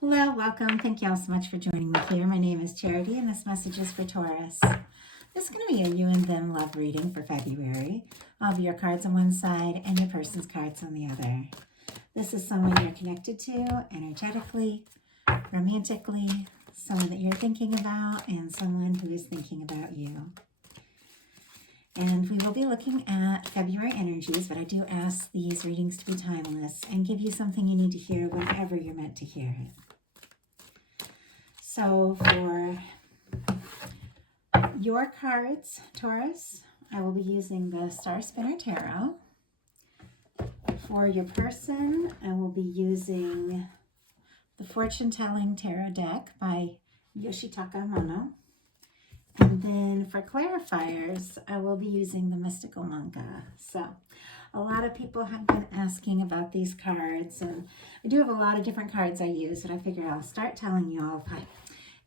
Hello, welcome. Thank you all so much for joining me here. My name is Charity, and this message is for Taurus. This is going to be a you and them love reading for February. All of your cards on one side and your person's cards on the other. This is someone you're connected to energetically, romantically, someone that you're thinking about, and someone who is thinking about you. And we will be looking at February energies, but I do ask these readings to be timeless and give you something you need to hear whenever you're meant to hear it. So for your cards, Taurus, I will be using the Star Spinner Tarot. For your person, I will be using the Fortune Telling Tarot deck by Yoshitaka Mono. And then for clarifiers, I will be using the Mystical Manga. So a lot of people have been asking about these cards, and I do have a lot of different cards I use, but I figure I'll start telling you all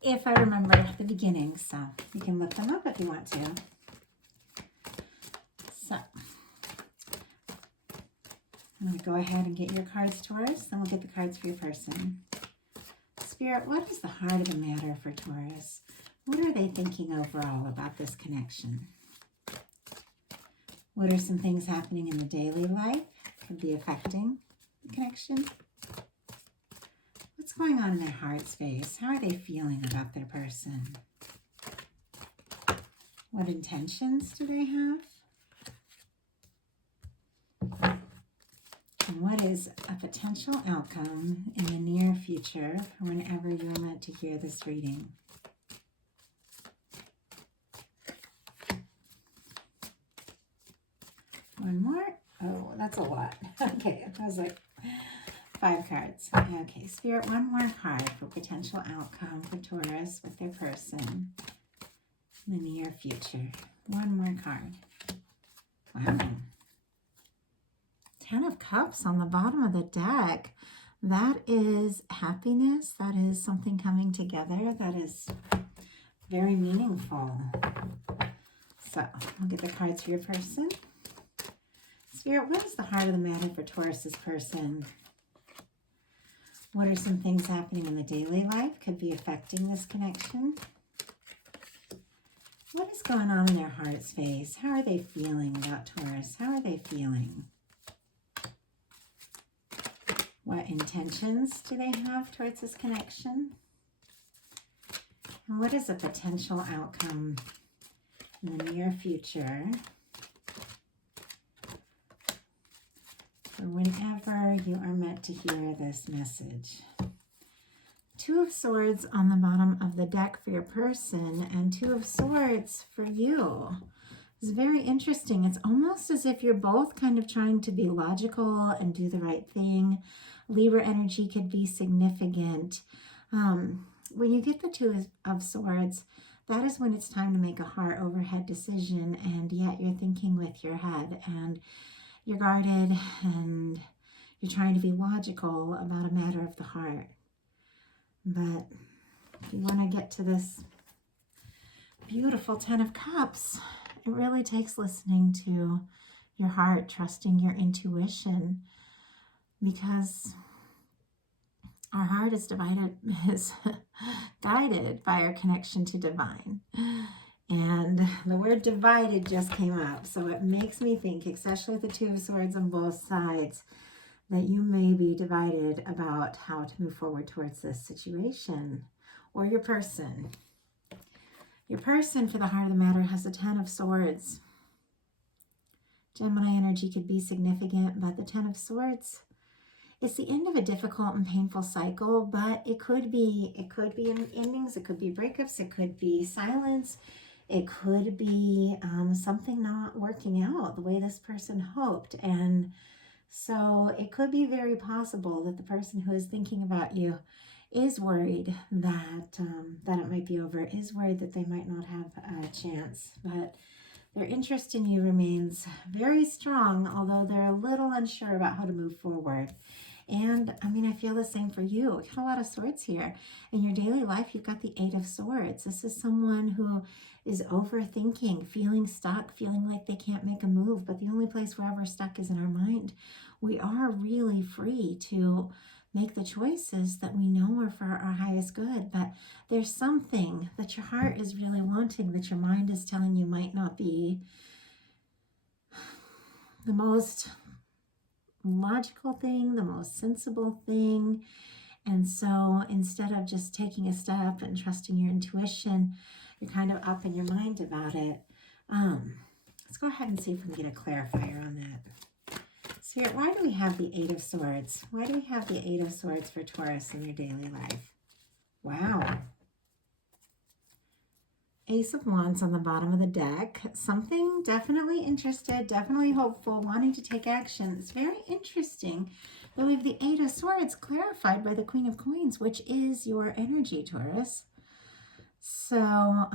if I remember at the beginning. So you can look them up if you want to. So I'm going to go ahead and get your cards, Taurus, then we'll get the cards for your person. Spirit, what is the heart of the matter for Taurus? What are they thinking overall about this connection? What are some things happening in the daily life? Could be affecting the connection. What's going on in their heart space? How are they feeling about their person? What intentions do they have? And what is a potential outcome in the near future for whenever you're meant to hear this reading? One more. Oh, that's a lot. Okay, that was like 5 cards. Okay, Spirit, one more card for potential outcome for Taurus with their person in the near future. One more card. Wow. 10 of Cups on the bottom of the deck. That is happiness. That is something coming together. That is very meaningful. So, I'll get the cards for your person. Spirit, what is the heart of the matter for Taurus's person? What are some things happening in the daily life could be affecting this connection? What is going on in their heart space? How are they feeling about Taurus? How are they feeling? What intentions do they have towards this connection? And what is a potential outcome in the near future for whenever you are meant to hear this message? 2 of Swords on the bottom of the deck for your person and 2 of Swords for you. It's very interesting. It's almost as if you're both kind of trying to be logical and do the right thing. Libra energy could be significant. When you get the 2 of Swords, that is when it's time to make a heart over head decision, and yet you're thinking with your head and you're guarded and you're trying to be logical about a matter of the heart. But if you want to get to this beautiful 10 of Cups, it really takes listening to your heart, trusting your intuition, because our heart is guided by our connection to divine. And the word divided just came up. So it makes me think, especially with the 2 of Swords on both sides, that you may be divided about how to move forward towards this situation. Or your person. Your person, for the heart of the matter, has the 10 of Swords. Gemini energy could be significant, but the 10 of Swords, it's the end of a difficult and painful cycle, but it could be endings, it could be breakups, it could be silence, it could be something not working out the way this person hoped. And so it could be very possible that the person who is thinking about you is worried that it might be over, is worried that they might not have a chance. But their interest in you remains very strong, although they're a little unsure about how to move forward. And I mean, I feel the same for you. We got a lot of swords here. In your daily life, you've got the 8 of Swords. This is someone who is overthinking, feeling stuck, feeling like they can't make a move. But the only place we're ever stuck is in our mind. We are really free to make the choices that we know are for our highest good. But there's something that your heart is really wanting that your mind is telling you might not be the most logical thing, the most sensible thing. And so instead of just taking a step and trusting your intuition, you're kind of up in your mind about it. Let's go ahead and see if we can get a clarifier on that. Spirit, why do we have the Eight of Swords? Why do we have the Eight of Swords for Taurus in their daily life? Wow. Ace of Wands on the bottom of the deck. Something definitely interested, definitely hopeful, wanting to take action. It's very interesting that we have the Eight of Swords clarified by the Queen of Coins, which is your energy, Taurus. So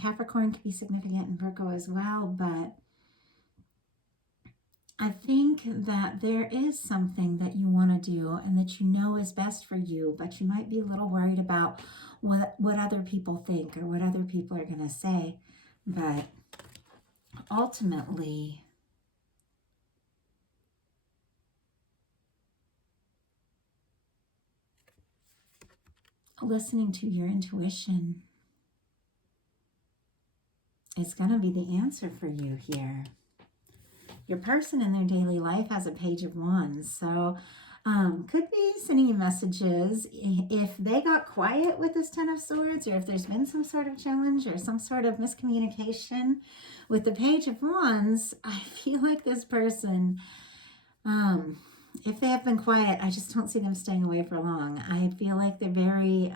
Capricorn could be significant in Virgo as well, but I think that there is something that you want to do and that you know is best for you, but you might be a little worried about what other people think or what other people are going to say. But ultimately, listening to your intuition is going to be the answer for you here. Your person in their daily life has a Page of Wands, so could be sending you messages. If they got quiet with this Ten of Swords, or if there's been some sort of challenge or some sort of miscommunication with the Page of Wands, I feel like this person, if they have been quiet, I just don't see them staying away for long. I feel like they're very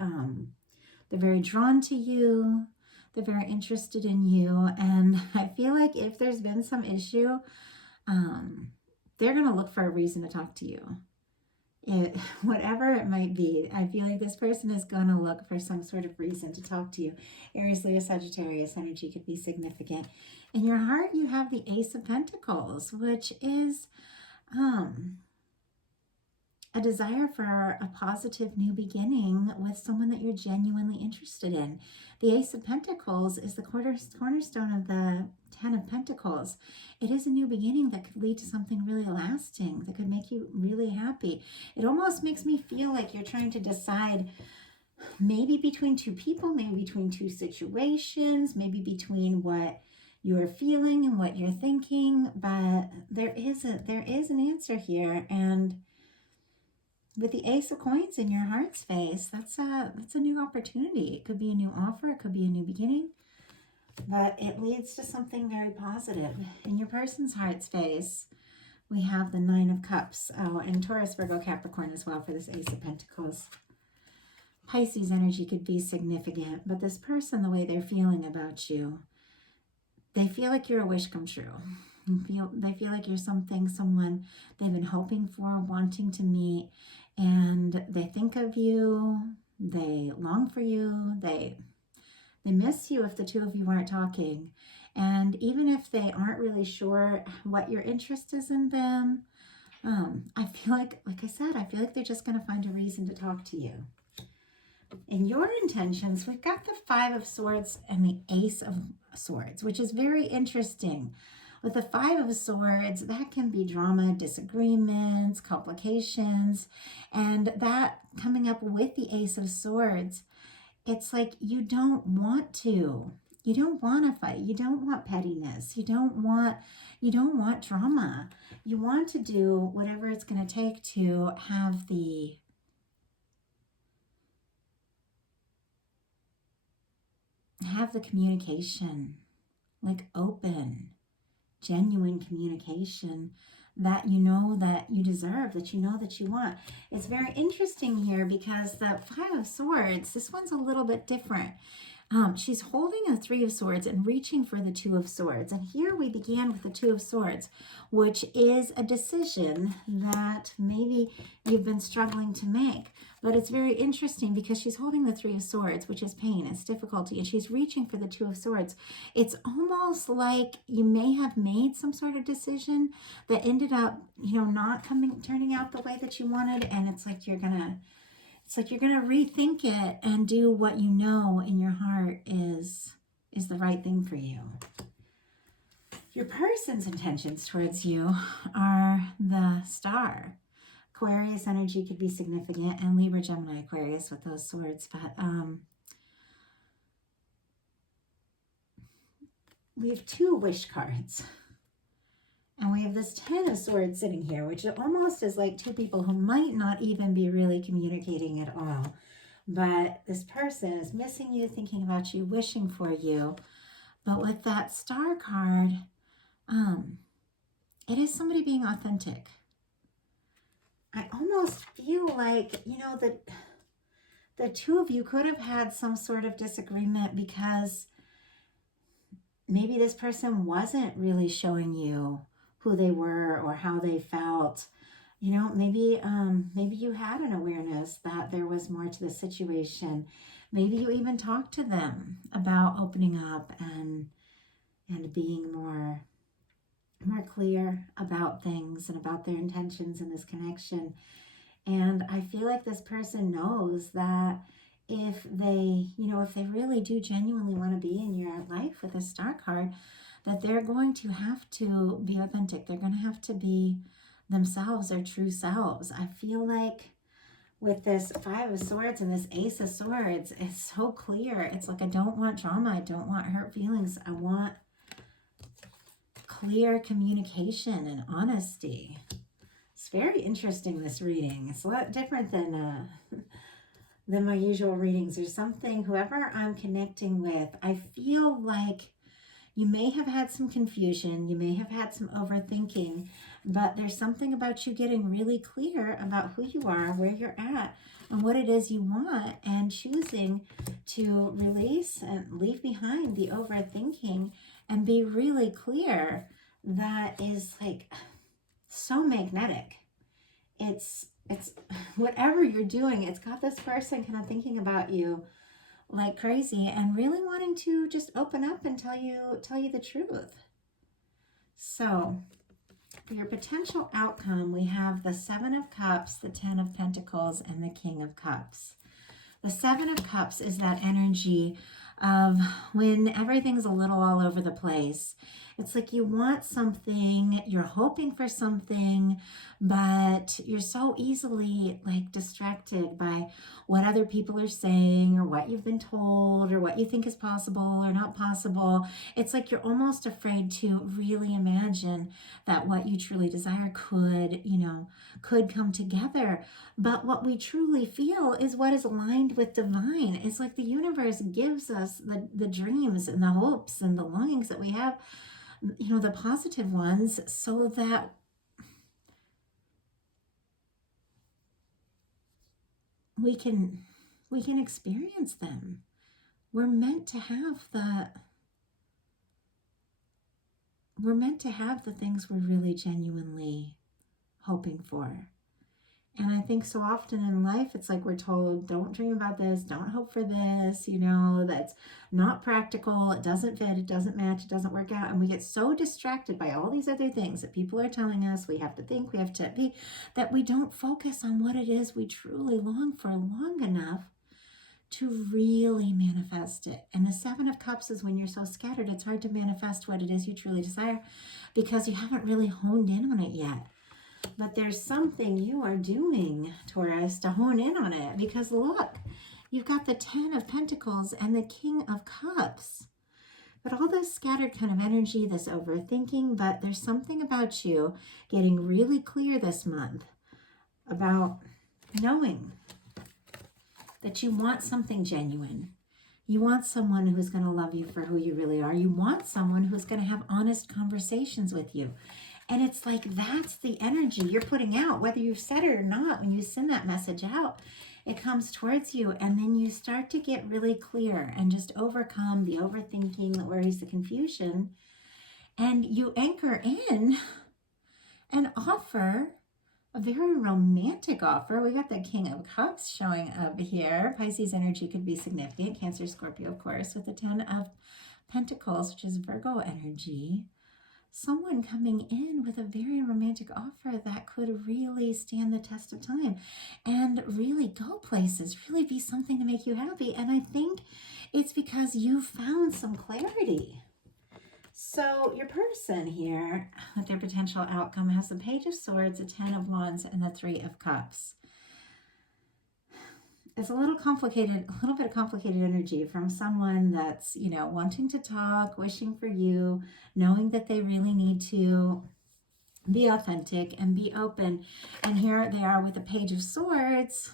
drawn to you. They're very interested in you, and I feel like if there's been some issue, they're going to look for a reason to talk to you. Whatever it might be, I feel like this person is going to look for some sort of reason to talk to you. Aries, Leo, Sagittarius energy could be significant. In your heart, you have the Ace of Pentacles, which is a desire for a positive new beginning with someone that you're genuinely interested in. The Ace of Pentacles is the cornerstone of the Ten of Pentacles. It is a new beginning that could lead to something really lasting, that could make you really happy. It almost makes me feel like you're trying to decide maybe between two people, maybe between two situations, maybe between what you're feeling and what you're thinking, but there is an answer here. And with the Ace of Coins in your heart space, that's a new opportunity. It could be a new offer, it could be a new beginning, but it leads to something very positive. In your person's heart space, we have the Nine of Cups. Oh, and Taurus, Virgo, Capricorn as well for this Ace of Pentacles. Pisces energy could be significant, but this person, the way they're feeling about you, they feel like you're a wish come true. They feel like you're someone they've been hoping for, wanting to meet, and they think of you, they long for you, they miss you if the two of you aren't talking. And even if they aren't really sure what your interest is in them, I feel like I said, I feel like they're just going to find a reason to talk to you. In your intentions, we've got the Five of Swords and the Ace of Swords, which is very interesting. With the Five of Swords, that can be drama, disagreements, complications, and that coming up with the Ace of Swords, it's like you don't want to. You don't want to fight. You don't want pettiness. You don't want drama. You want to do whatever it's going to take to have the communication, like open, genuine communication that you know that you deserve, that you know that you want. It's very interesting here because the Five of Swords, this one's a little bit different. She's holding a Three of Swords and reaching for the Two of Swords. And here we began with the Two of Swords, which is a decision that maybe you've been struggling to make. But it's very interesting because she's holding the Three of Swords, which is pain, it's difficulty, and she's reaching for the Two of Swords. It's almost like you may have made some sort of decision that ended up, not turning out the way that you wanted, and it's like you're gonna rethink it and do what you know in your heart is the right thing for you. Your person's intentions towards you are the Star. Aquarius energy could be significant, and Libra, Gemini, Aquarius with those swords. But we have 2 wish cards. And we have this 10 of Swords sitting here, which almost is like 2 people who might not even be really communicating at all. But this person is missing you, thinking about you, wishing for you. But with that Star card, it is somebody being authentic. I almost feel like, you know, that the 2 of you could have had some sort of disagreement because maybe this person wasn't really showing you who they were or how they felt. You know, maybe you had an awareness that there was more to the situation. Maybe you even talked to them about opening up and being more clear about things and about their intentions in this connection. And I feel like this person knows that if they, you know, if they really do genuinely want to be in your life with a Star card, that they're going to have to be authentic. They're going to have to be themselves, their true selves. I feel like with this 5 of Swords and this Ace of Swords, it's so clear. It's like, I don't want drama. I don't want hurt feelings. I want clear communication and honesty. It's very interesting, this reading. It's a lot different than my usual readings. There's something, whoever I'm connecting with, I feel like you may have had some confusion, you may have had some overthinking, but there's something about you getting really clear about who you are, where you're at, and what it is you want, and choosing to release and leave behind the overthinking and be really clear. That is like so magnetic. It's whatever you're doing, it's got this person kind of thinking about you like crazy and really wanting to just open up and tell you the truth. So for your potential outcome, we have the 7 of Cups, the 10 of Pentacles, and the King of Cups. The 7 of Cups is that energy of when everything's a little all over the place. It's like you want something, you're hoping for something, but you're so easily like distracted by what other people are saying or what you've been told or what you think is possible or not possible. It's like you're almost afraid to really imagine that what you truly desire could come together. But what we truly feel is what is aligned with divine. It's like the universe gives us the dreams and the hopes and the longings that we have, the positive ones, so that we can experience them. We're meant to have the things we're really genuinely hoping for. And I think so often in life, it's like we're told, don't dream about this, don't hope for this, that's not practical, it doesn't fit, it doesn't match, it doesn't work out. And we get so distracted by all these other things that people are telling us we have to think, we have to be, that we don't focus on what it is we truly long for long enough to really manifest it. And the 7 of Cups is when you're so scattered, it's hard to manifest what it is you truly desire because you haven't really honed in on it yet. But there's something you are doing, Taurus, to hone in on it. Because look, you've got the 10 of Pentacles and the King of Cups. But all this scattered kind of energy, this overthinking, but there's something about you getting really clear this month about knowing that you want something genuine. You want someone who's going to love you for who you really are. You want someone who's going to have honest conversations with you. And it's like, that's the energy you're putting out, whether you've said it or not. When you send that message out, it comes towards you. And then you start to get really clear and just overcome the overthinking, the worries, the confusion. And you anchor in and offer a very romantic offer. We got the King of Cups showing up here. Pisces energy could be significant. Cancer, Scorpio, of course, with the 10 of Pentacles, which is Virgo energy. Someone coming in with a very romantic offer that could really stand the test of time and really go places, really be something to make you happy. And I think it's because you found some clarity. So your person here, with their potential outcome, has the Page of Swords, the Ten of Wands, and the Three of Cups. It's a little complicated, a little bit of complicated energy from someone that's, you know, wanting to talk, wishing for you, knowing that they really need to be authentic and be open. And here they are with the Page of Swords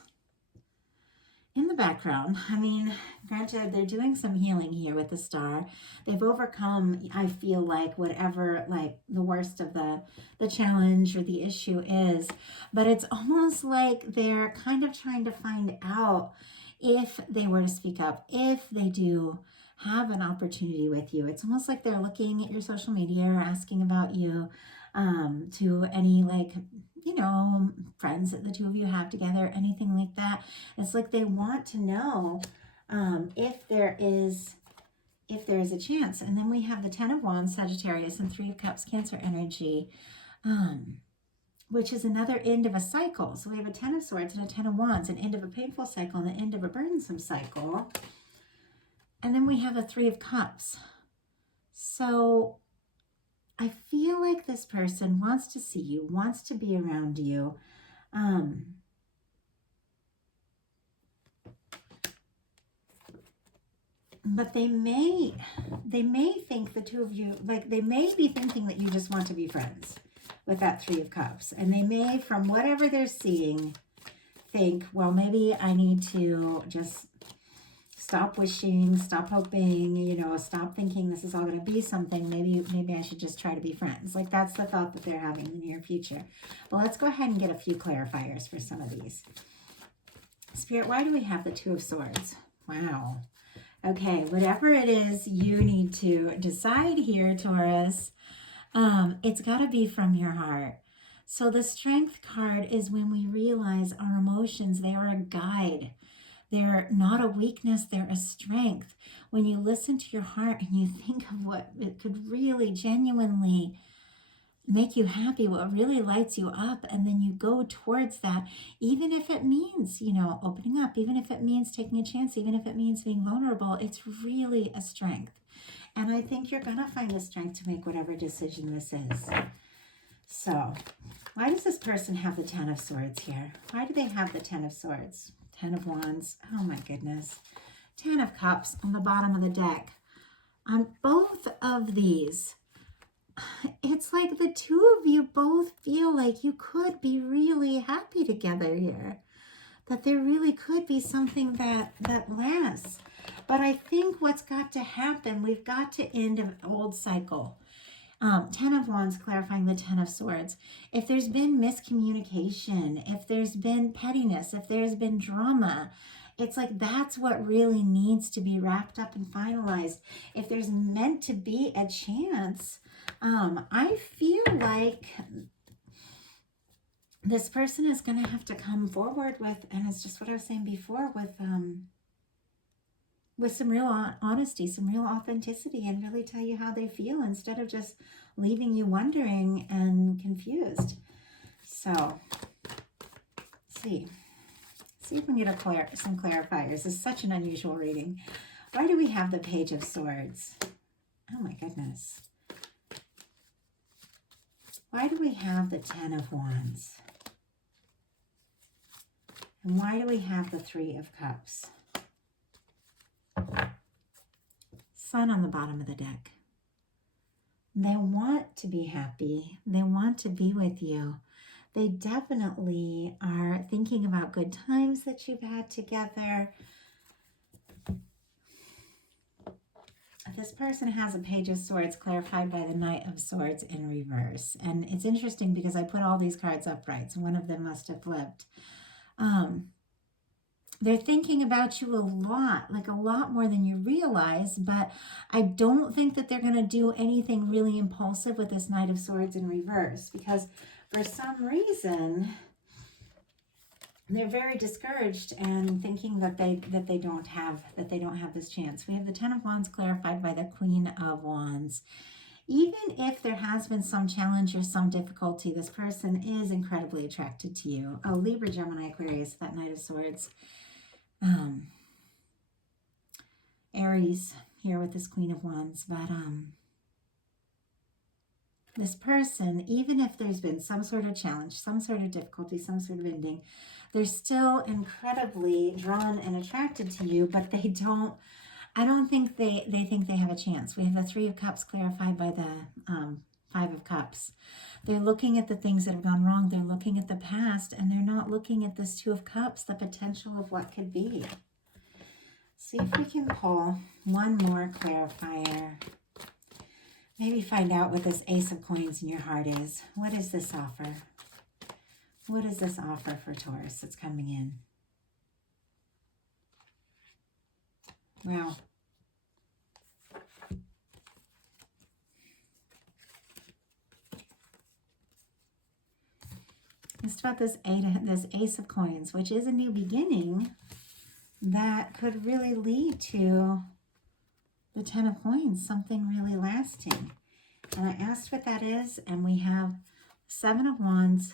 in the background. I mean, granted, they're doing some healing here with the Star. They've overcome, I feel like, whatever, like, the worst of the challenge or the issue is. But it's almost like they're kind of trying to find out if they were to speak up, if they do have an opportunity with you. It's almost like they're looking at your social media or asking about you, to any, like, you know, friends that the two of you have together, anything like that. It's like they want to know if there is a chance. And then we have the Ten of Wands, Sagittarius, and Three of Cups, Cancer energy, which is another end of a cycle. So we have a Ten of Swords and a Ten of Wands, an end of a painful cycle and the end of a burdensome cycle. And then we have a Three of Cups. So I feel like this person wants to see you, wants to be around you. But they may think, the two of you, like, they may be thinking that you just want to be friends with that Three of Cups. And they may, from whatever they're seeing, think, well, maybe I need to just stop wishing, stop hoping, you know, stop thinking this is all going to be something. Maybe I should just try to be friends. Like, that's the thought that they're having in the near future. But let's go ahead and get a few clarifiers for some of these. Spirit, why do we have the Two of Swords? Wow. Okay, whatever it is you need to decide here, Taurus, it's got to be from your heart. So the Strength card is when we realize our emotions, they are a guide. They're not a weakness, they're a strength. When you listen to your heart and you think of what it could really genuinely make you happy, what really lights you up, and then you go towards that, even if it means, you know, opening up, even if it means taking a chance, even if it means being vulnerable, it's really a strength. And I think you're going to find the strength to make whatever decision this is. So, why does this person have the Ten of Swords here? Why do they have the Ten of Swords? Ten of Wands. Oh my goodness. Ten of Cups on the bottom of the deck. On both of these, it's like the two of you both feel like you could be really happy together here. That there really could be something that lasts. But I think what's got to happen, we've got to end an old cycle. Ten of Wands clarifying the Ten of Swords. If there's been miscommunication, if there's been pettiness, if there's been drama, it's like that's what really needs to be wrapped up and finalized. If there's meant to be a chance, I feel like this person is going to have to come forward with, and it's just what I was saying before, with some real honesty, some real authenticity, and really tell you how they feel instead of just leaving you wondering and confused. So, see if we can get some clarifiers. This is such an unusual reading. Why do we have the Page of Swords? Oh my goodness. Why do we have the Ten of Wands? And why do we have the Three of Cups? Sun on the bottom of the deck. They want to be happy. They want to be with you. They definitely are thinking about good times that you've had together. This person has a Page of Swords clarified by the Knight of Swords in reverse. And it's interesting because I put all these cards upright, so one of them must have flipped. They're thinking about you a lot, like a lot more than you realize, but I don't think that they're going to do anything really impulsive with this Knight of Swords in reverse, because for some reason they're very discouraged and thinking that they don't have this chance. We have the Ten of Wands clarified by the Queen of Wands. Even if there has been some challenge or some difficulty, this person is incredibly attracted to you. Oh, Libra, Gemini, Aquarius, that Knight of Swords. Aries here with this Queen of Wands. But this person, even if there's been some sort of challenge, some sort of difficulty, some sort of ending, they're still incredibly drawn and attracted to you, but they don't, I don't think they think they have a chance. We have the Three of Cups clarified by the Five of Cups. They're looking at the things that have gone wrong. They're looking at the past, and they're not looking at this Two of Cups, the potential of what could be. See if we can pull one more clarifier. Maybe find out what this Ace of Coins in your heart is. What is this offer? What is this offer for Taurus that's coming in? Wow. It's about this Ace of Coins, which is a new beginning that could really lead to the Ten of Coins, something really lasting. And I asked what that is, and we have Seven of Wands,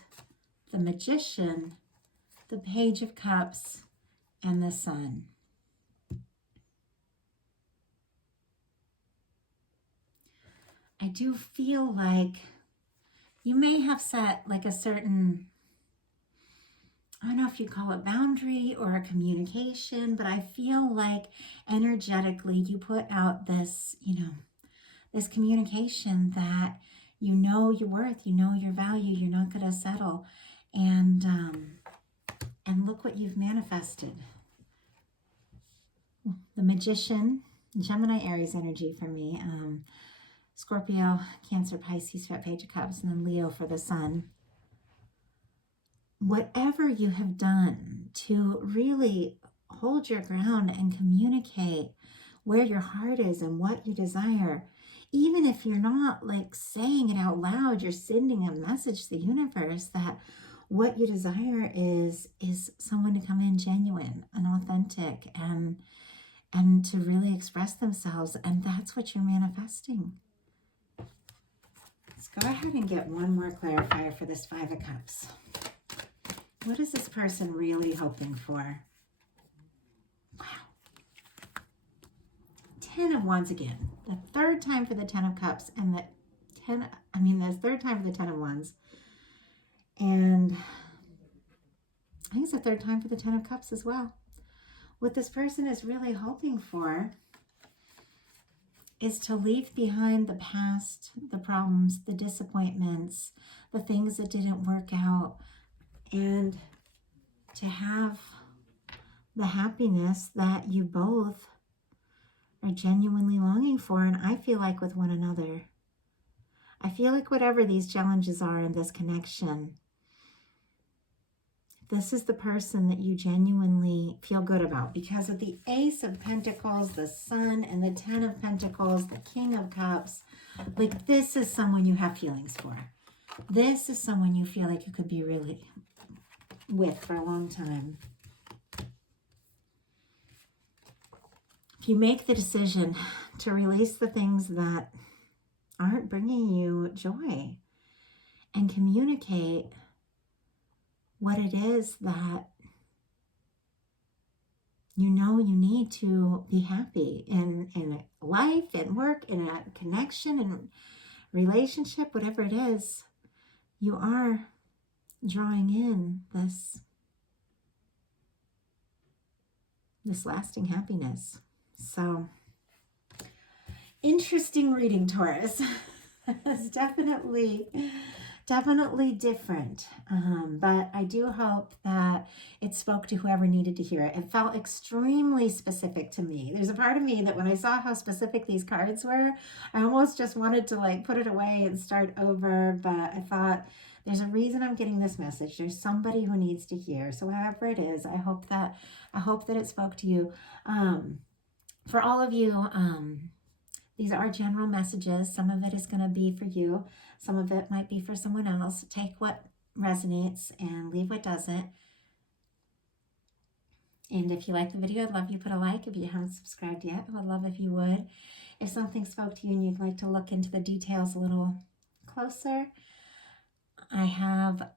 the Magician, the Page of Cups, and the Sun. I do feel like you may have set like a certain, I don't know if you call it boundary or a communication, but I feel like energetically you put out this, this communication that you know your worth, you know your value, you're not going to settle. And look what you've manifested. The Magician, Gemini, Aries energy for me. Scorpio, Cancer, Pisces, Page of Cups, and then Leo for the Sun. Whatever you have done to really hold your ground and communicate where your heart is and what you desire, even if you're not like saying it out loud, you're sending a message to the universe that what you desire is someone to come in genuine and authentic and to really express themselves, and that's what you're manifesting. Let's go ahead and get one more clarifier for this Five of Cups. What is this person really hoping for? Wow. Ten of Wands again. The third time for the Ten of Cups and the third time for the Ten of Wands. And I think it's the third time for the Ten of Cups as well. What this person is really hoping for is to leave behind the past, the problems, the disappointments, the things that didn't work out, and to have the happiness that you both are genuinely longing for. And I feel like with one another, I feel like whatever these challenges are in this connection, this is the person that you genuinely feel good about, because of the Ace of Pentacles, the Sun, and the Ten of Pentacles, the King of Cups. Like, this is someone you have feelings for. This is someone you feel like you could be really with for a long time. If you make the decision to release the things that aren't bringing you joy and communicate what it is that you know you need to be happy in life and work, in a connection and relationship, whatever it is, you are drawing in this lasting happiness. So, interesting reading, Taurus. It's definitely different, but I do hope that it spoke to whoever needed to hear it. It felt extremely specific to me. There's a part of me that when I saw how specific these cards were, I almost just wanted to like put it away and start over, but I thought there's a reason I'm getting this message. There's somebody who needs to hear. So however it is, I hope that it spoke to you. For all of you, these are general messages. Some of it is going to be for you. Some of it might be for someone else. Take what resonates and leave what doesn't. And if you like the video, I'd love you to put a like. If you haven't subscribed yet, I would love if you would. If something spoke to you and you'd like to look into the details a little closer, I have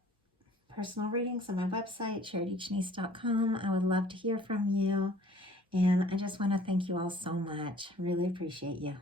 personal readings on my website, charitychinese.com. I would love to hear from you. And I just want to thank you all so much. Really appreciate you.